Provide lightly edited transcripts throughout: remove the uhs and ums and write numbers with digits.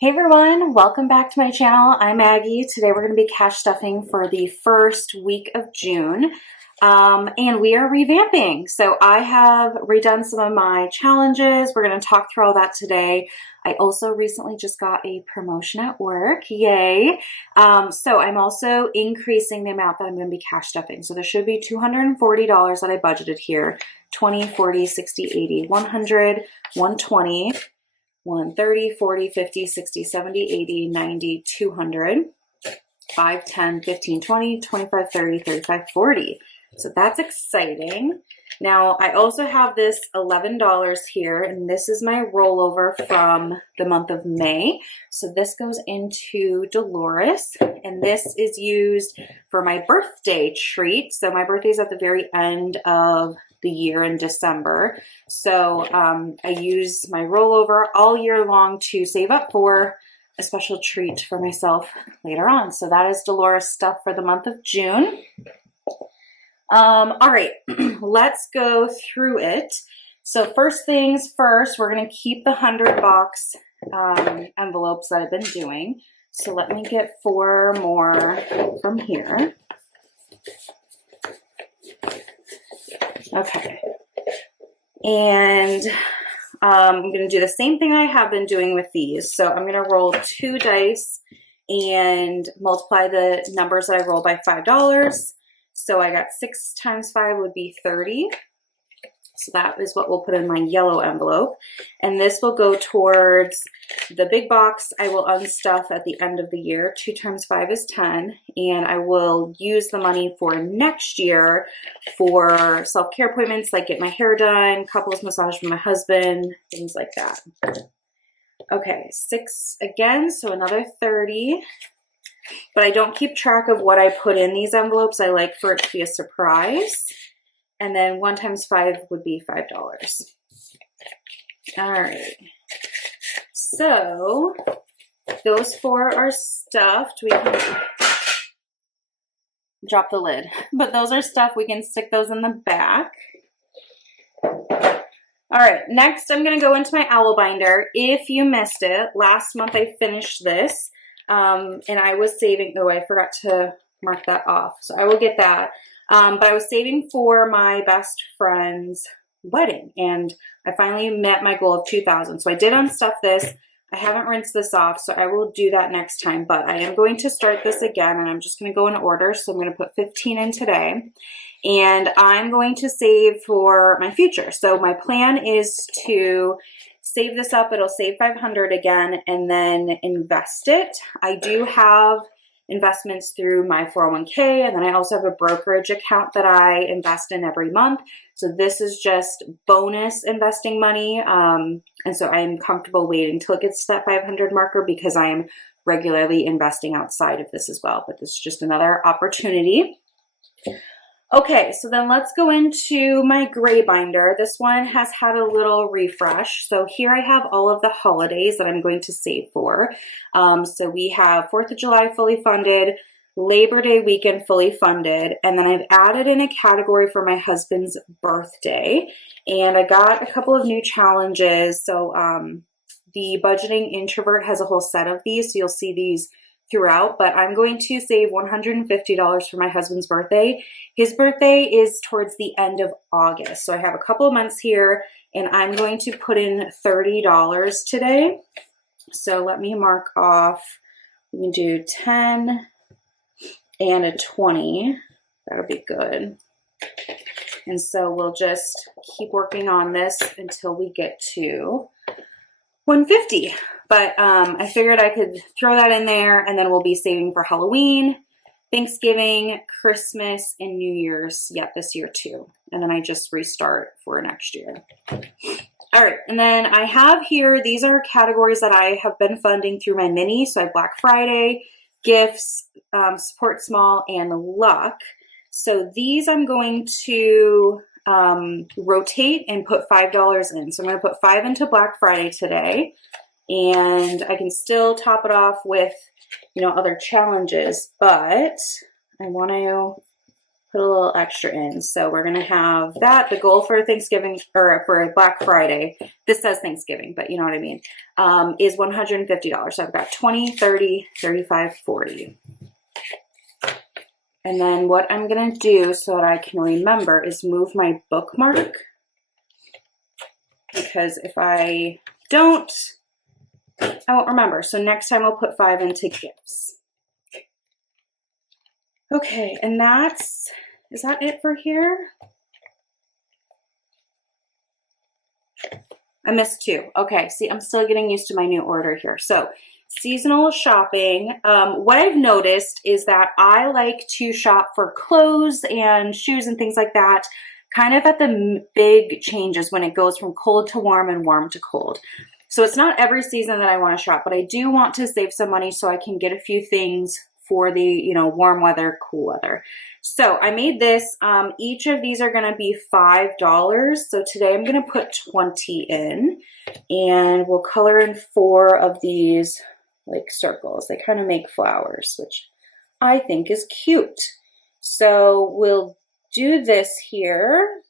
Hey everyone, welcome back to my channel. I'm Maggie. Today we're going to be cash stuffing for the first week of June. And we are revamping. So I have redone some of my challenges. We're going to talk through all that today. I also recently just got a promotion at work. Yay. So I'm also increasing the amount that I'm going to be cash stuffing. So there should be $240 that I budgeted here. 20, 40, 60, 80, 100, 120. 30, 40, 50, 60, 70, 80, 90, 200, 5, 10, 15, 20, 25, 30, 35, 40. So that's exciting. Now, I also have this $11 here, and this is my rollover from the month of May. So this goes into Dolores, and this is used for my birthday treat. So my birthday is at the very end of the year in December. So I use my rollover all year long to save up for a special treat for myself later on. So that is Dolores stuff for the month of June. All right, let's go through it. So first things first, we're going to keep the 100-box envelopes that I've been doing. So let me get 4 more from here. Okay, and I'm going to do the same thing I have been doing with these. So I'm going to roll 2 dice and multiply the numbers that I roll by $5. So I got 6 times 5 would be 30. So that is what we'll put in my yellow envelope. And this will go towards the big box I will unstuff at the end of the year. 2 times 5 is 10. And I will use the money for next year for self-care appointments, like get my hair done, couples massage for my husband, things like that. Okay, 6 again, so another 30. But I don't keep track of what I put in these envelopes. I like for it to be a surprise. And then 1 times 5 would be $5. All right. So those 4 are stuffed. We can drop the lid. But those are stuffed. We can stick those in the back. All right. Next, I'm going to go into my owl binder. If you missed it, last month I finished this. And I was saving, oh, I forgot to mark that off. So I will get that. But I was saving for my best friend's wedding, and I finally met my goal of 2,000. So I did unstuff this. I haven't rinsed this off, so I will do that next time. But I am going to start this again, and I'm just going to go in order. So I'm going to put 15 in today, and I'm going to save for my future. So my plan is to save this up. It'll save 500 again, and then invest it. I do have investments through my 401k, and then I also have a brokerage account that I invest in every month. So this is just bonus investing money, and so I'm comfortable waiting till it gets to that 500 marker because I am regularly investing outside of this as well. But this is just another opportunity. Okay, so then let's go into my gray binder. This one has had a little refresh. So here I have all of the holidays that I'm going to save for. So we have 4th of July fully funded, Labor Day weekend fully funded, and then I've added in a category for my husband's birthday. And I got a couple of new challenges. So the Budgeting Introvert has a whole set of these, so you'll see these throughout, but I'm going to save $150 for my husband's birthday. His birthday is towards the end of August, so I have a couple of months here, and I'm going to put in $30 today. So let me mark off, we can do 10 and a 20. That'll be good. And so we'll just keep working on this until we get to 150. But I figured I could throw that in there, and then we'll be saving for Halloween, Thanksgiving, Christmas, and New Year's yet this year too. And then I just restart for next year. All right, and then I have here, these are categories that I have been funding through my mini. So I have Black Friday, gifts, support small, and luck. So these I'm going to rotate and put $5 in. So I'm going to put 5 into Black Friday today. And I can still top it off with, you know, other challenges, but I want to put a little extra in. So we're gonna have that. The goal for Thanksgiving, or for Black Friday, this says Thanksgiving, but you know what I mean, is $150. So I've got 20, 30, 35, 40. And then what I'm gonna do so that I can remember is move my bookmark, because if I don't, I won't remember. So next time I'll put 5 into gifts. Okay, and is that it for here? I missed 2. Okay, see, I'm still getting used to my new order here. So seasonal shopping. What I've noticed is that I like to shop for clothes and shoes and things like that kind of at the big changes when it goes from cold to warm and warm to cold. So it's not every season that I want to shop, but I do want to save some money so I can get a few things for the, you know, warm weather, cool weather. So I made this. Each of these are going to be $5. So today I'm going to put 20 in, and we'll color in 4 of these like circles. They kind of make flowers, which I think is cute. So we'll do this here.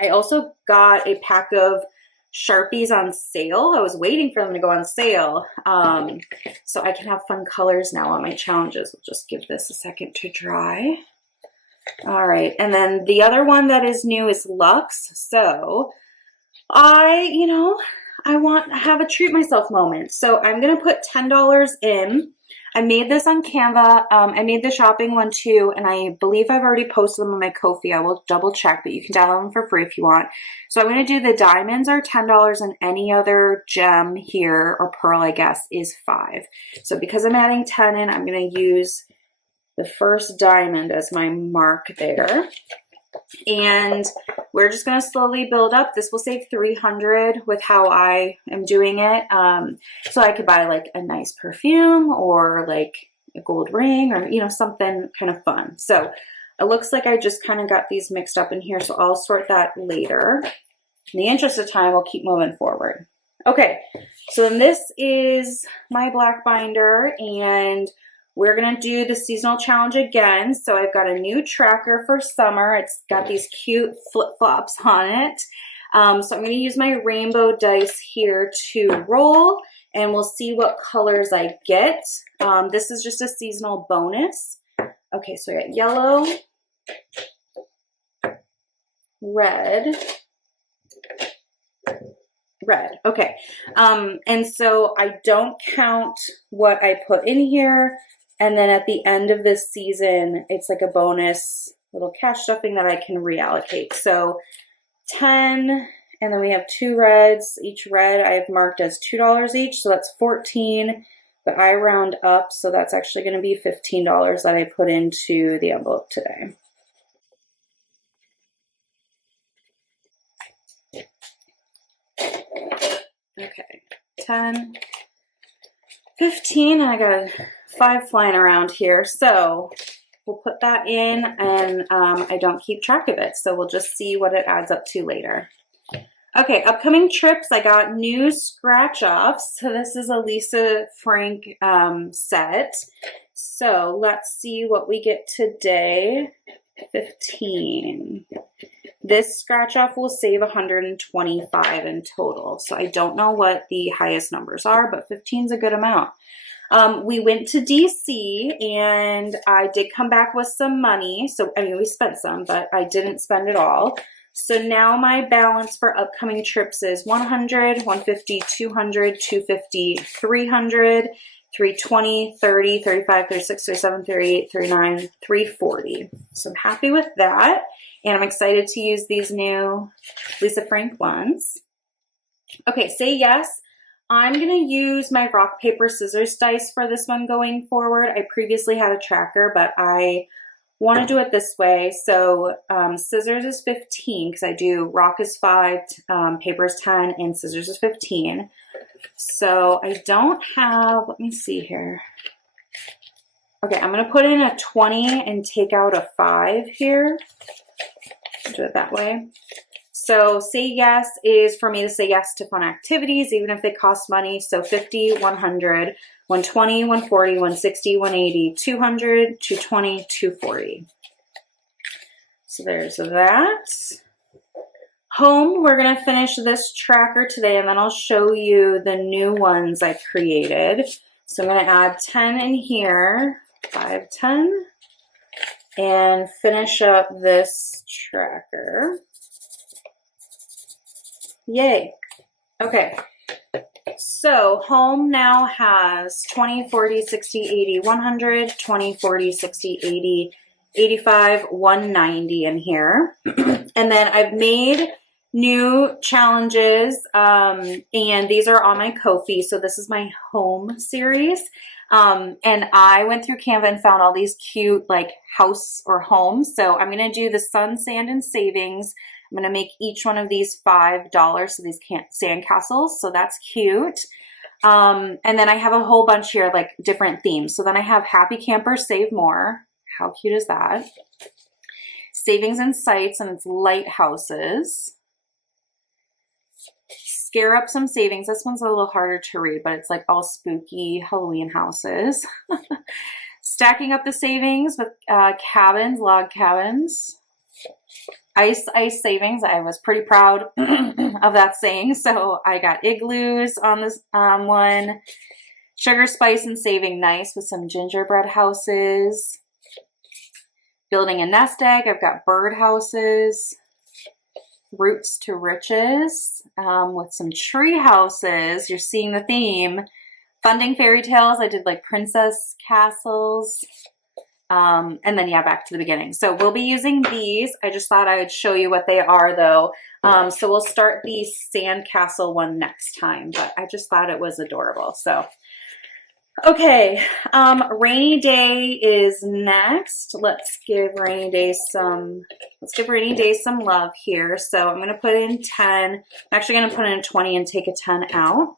I also got a pack of Sharpies on sale. I was waiting for them to go on sale, so I can have fun colors now on my challenges. We'll just give this a second to dry. All right, and then the other one that is new is Luxe. So I have a treat myself moment. So I'm gonna put $10 in. I made this on Canva. I made the shopping one too, and I believe I've already posted them on my Ko-fi. I will double check, but you can download them for free if you want. So I'm going to do the diamonds are $10, and any other gem here, or pearl I guess, is $5. So because I'm adding 10 in, I'm going to use the first diamond as my mark there. And we're just going to slowly build up. This will save $300 with how I am doing it. So I could buy like a nice perfume or like a gold ring, or, you know, something kind of fun. So it looks like I just kind of got these mixed up in here. So I'll sort that later. In the interest of time, we'll keep moving forward. Okay. So then this is my black binder, and we're going to do the seasonal challenge again. So I've got a new tracker for summer. It's got these cute flip-flops on it. So I'm going to use my rainbow dice here to roll, and we'll see what colors I get. This is just a seasonal bonus. Okay, so I got yellow, red. Okay. And so I don't count what I put in here. And then at the end of this season, it's like a bonus little cash stuffing that I can reallocate. So 10, and then we have 2 reds. Each red I have marked as $2 each, so that's 14. But I round up, so that's actually going to be $15 that I put into the envelope today. Okay, 10, 15, and I got 5 flying around here. So we'll put that in, and I don't keep track of it. So we'll just see what it adds up to later. Okay, upcoming trips. I got new scratch offs. So this is a Lisa Frank set. So let's see what we get today. 15. This scratch off will save 125 in total. So I don't know what the highest numbers are, but 15 is a good amount. We went to DC, and I did come back with some money. So, I mean, we spent some, but I didn't spend it all. So now my balance for upcoming trips is 100, 150, 200, 250, 300, 320, 30, 35, 36, 37, 38, 39, 340. So I'm happy with that. And I'm excited to use these new Lisa Frank ones. Okay, say yes. I'm going to use my rock, paper, scissors dice for this one going forward. I previously had a tracker, but I want to do it this way. So scissors is 15 because I do rock is 5, paper is 10, and scissors is 15. So I don't have, let me see here. Okay, I'm going to put in a 20 and take out a 5 here. Do it that way. So say yes is for me to say yes to fun activities, even if they cost money. So 50, 100, 120, 140, 160, 180, 200, 220, 240. So there's that. Home, we're going to finish this tracker today, and then I'll show you the new ones I created. So I'm going to add 10 in here, 5, 10, and finish up this tracker. Yay. Okay. So home now has 20, 40, 60, 80, 100, 20, 40, 60, 80, 85, 190 in here. And then I've made new challenges, and these are on my Ko-fi. So this is my home series. And I went through Canva and found all these cute like house or homes. So I'm going to do the sun, sand, and savings. I'm going to make each one of these $5. So these sand castles. So that's cute. And then I have a whole bunch here, like different themes. So then I have happy camper, save more. How cute is that? Savings and sights, and it's lighthouses. Scare up some savings. This one's a little harder to read, but it's like all spooky Halloween houses. Stacking up the savings with cabins, log cabins. Ice savings. I was pretty proud of that saying. So I got igloos on this one. Sugar, spice, and saving nice with some gingerbread houses. Building a nest egg. I've got bird houses. Roots to riches with some tree houses. You're seeing the theme. Funding fairy tales. I did like princess castles. And then, yeah, back to the beginning. So we'll be using these. I just thought I'd show you what they are, though. So we'll start the sandcastle one next time. But I just thought it was adorable. So, okay. Rainy day is next. Let's give rainy day some love here. So I'm going to put in 10. I'm actually going to put in 20 and take a 10 out.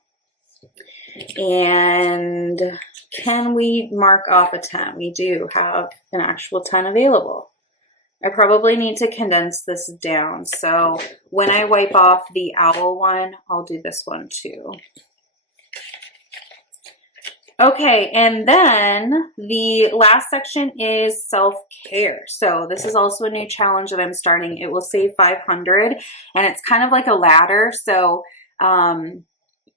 And can we mark off a 10? We do have an actual 10 available. I probably need to condense this down. So when I wipe off the owl one, I'll do this one too. Okay, and then the last section is self-care. So this is also a new challenge that I'm starting. It will save 500, and it's kind of like a ladder. So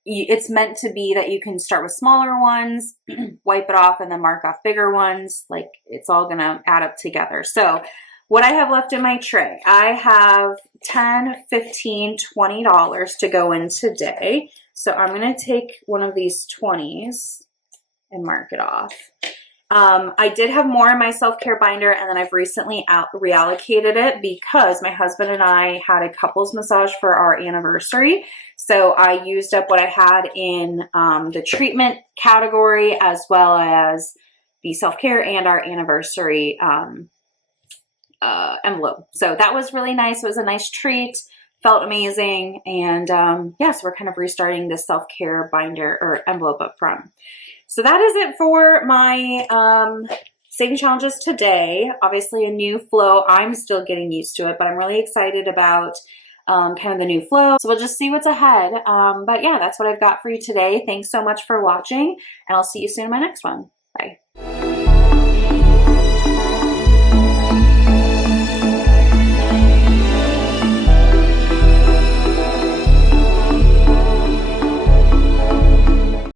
it's meant to be that you can start with smaller ones, wipe it off, and then mark off bigger ones. Like it's all going to add up together. So what I have left in my tray, I have $10, $15, $20 to go in today. So I'm going to take one of these 20s and mark it off. I did have more in my self-care binder, and then I've recently reallocated it because my husband and I had a couples massage for our anniversary. So I used up what I had in the treatment category as well as the self-care and our anniversary envelope. So that was really nice. It was a nice treat. Felt amazing. And yeah, so we're kind of restarting this self-care binder or envelope up front. So that is it for my saving challenges today. Obviously a new flow. I'm still getting used to it, but I'm really excited about kind of the new flow. So we'll just see what's ahead. But yeah, that's what I've got for you today. Thanks so much for watching, and I'll see you soon in my next one. Bye.